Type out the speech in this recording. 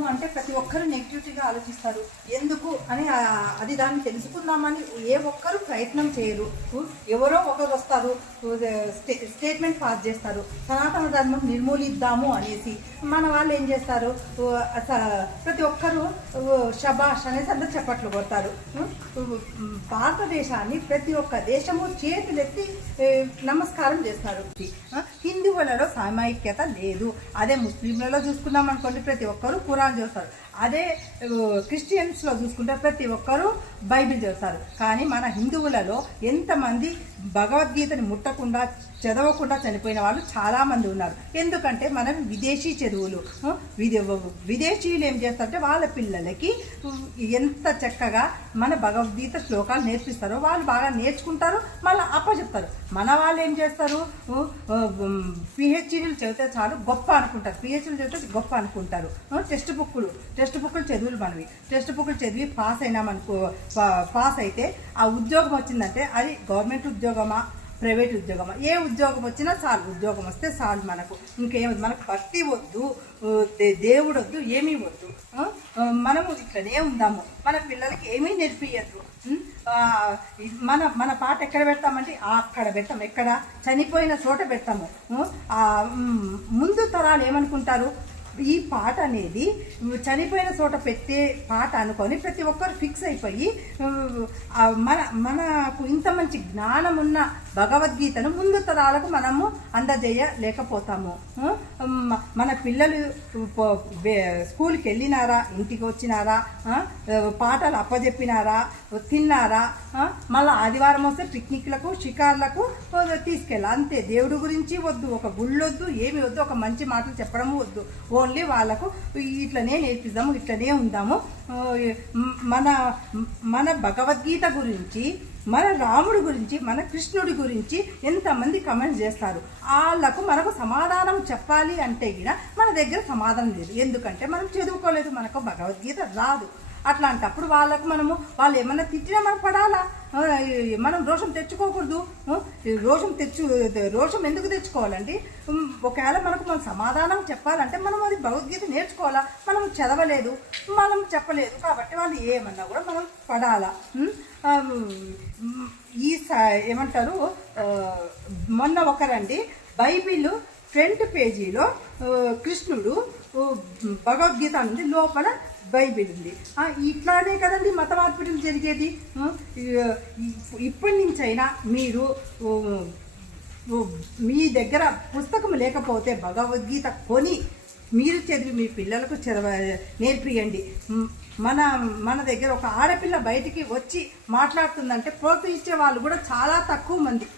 ధర్మము అంటే ప్రతి ఒక్కరు నెగిటివిటీగా ఆలోచిస్తారు. ఎందుకు అని అది దాన్ని తెలుసుకుందామని ఏ ఒక్కరు ప్రయత్నం చేయరు. ఎవరో ఒకరు వస్తారు, స్టేట్మెంట్ పాస్ చేస్తారు, సనాతన ధర్మం నిర్మూలిద్దాము అనేసి. మన వాళ్ళు ఏం చేస్తారు, ప్రతి ఒక్కరు షబాష్ అనేసి అందరూ చప్పట్లు కొడతారు. భారతదేశాన్ని ప్రతి ఒక్క దేశము చేతులెత్తి నమస్కారం చేస్తారు. హిందువులలో సామైక్యత లేదు. అదే ముస్లింలలో చూసుకున్నాం అనుకోండి, ప్రతి ఒక్కరు ఖురాన్ చూస్తారు. అదే క్రిస్టియన్స్లో చూసుకుంటే ప్రతి ఒక్కరు బైబిల్ చదువుతారు. కానీ మన హిందువులలో ఎంతమంది భగవద్గీతని ముట్టకుండా చదవకుండా చనిపోయిన వాళ్ళు చాలామంది ఉన్నారు. ఎందుకంటే మనం విదేశీ చదువులు, విదేశీయులు ఏం చేస్తారంటే వాళ్ళ పిల్లలకి ఎంత చక్కగా మన భగవద్గీత శ్లోకాలు నేర్పిస్తారో వాళ్ళు బాగా నేర్చుకుంటారు, మళ్ళీ అప్పచెప్తారు. మన వాళ్ళు ఏం చేస్తారు, పిహెచ్డీలు చదివితే చాలు గొప్ప అనుకుంటారు, పిహెచ్డీలు చదివితే గొప్ప అనుకుంటారు. టెక్స్ట్ బుక్కులు చదువులు మనవి. టెక్స్ట్ బుక్కులు చదివి పాస్ అయితే ఆ ఉద్యోగం వచ్చిందంటే అది గవర్నమెంట్ ఉద్యోగమా ప్రైవేట్ ఉద్యోగమా, ఏ ఉద్యోగం వచ్చినా చాలు, ఉద్యోగం వస్తే చాలు. మనకు ఇంకేమొద్దు, మనకు భక్తి వద్దు, దేవుడు వద్దు, ఏమీ వద్దు. మనము ఇట్లనే ఉందాము, మన పిల్లలకి ఏమీ నేర్పియద్దు. మన పాట ఎక్కడ పెడతామంటే అక్కడ పెడతాం, ఎక్కడ చనిపోయిన చోట పెడతాము. ముందు తరాలు ఏమనుకుంటారు, ఈ పాట అనేది చనిపోయిన చోట పెట్టే పాట అనుకొని ప్రతి ఒక్కరు ఫిక్స్ అయిపోయి మనకు ఇంత మంచి జ్ఞానం ఉన్న భగవద్గీతను ముందు తరాలకు మనము అందజేయలేకపోతాము. మన పిల్లలు స్కూల్కి వెళ్ళినారా, ఇంటికి వచ్చినారా, పాటలు అప్పచెప్పినారా, తిన్నారా, మళ్ళీ ఆదివారం వస్తే పిక్నిక్లకు షికార్లకు తీసుకెళ్ళాలి. అంతే. దేవుడి గురించి వద్దు, ఒక గుళ్ళొద్దు, ఏమి వద్దు, ఒక మంచి మాటలు చెప్పడము వద్దు. ఓన్లీ వాళ్ళకు ఇట్లనే నేర్పిద్దాము, ఇట్లనే ఉందాము. మన భగవద్గీత గురించి, మన రాముడి గురించి, మన కృష్ణుడి గురించి ఎంతమంది కమెంట్స్ చేస్తారు. వాళ్ళకు మనకు సమాధానం చెప్పాలి అంటే కూడా మన దగ్గర సమాధానం లేదు. ఎందుకంటే మనం చదువుకోలేదు, మనకు భగవద్గీత రాదు. అట్లాంటప్పుడు వాళ్ళు ఏమన్నా తిట్టినా మనం పడాలా? మనం రోషం తెచ్చుకోకూడదు. రోషం ఎందుకు తెచ్చుకోవాలండి? ఒకవేళ మన సమాధానం చెప్పాలంటే మనం అది భగవద్గీత నేర్చుకోవాలా. మనం చదవలేదు, మనం చెప్పలేదు కాబట్టి వాళ్ళు ఏమన్నా కూడా మనం పడాలా. ఏమంటారు, మొన్న ఒకరండి బైబిల్ ఫ్రంట్ పేజీలో కృష్ణుడు భగవద్గీత ఉంది, లోపల బైబిల్ ఉంది. ఇట్లానే కదండి మత మార్పిడులు జరిగేది. ఇప్పటి నుంచైనా మీరు మీ దగ్గర పుస్తకం లేకపోతే భగవద్గీత కొని మీరు చదివి మీ పిల్లలకు నేర్పియండి. మన దగ్గర ఒక ఆడపిల్ల బయటికి వచ్చి మాట్లాడుతుందంటే ప్రోత్సహించే వాళ్ళు కూడా చాలా తక్కువ మంది.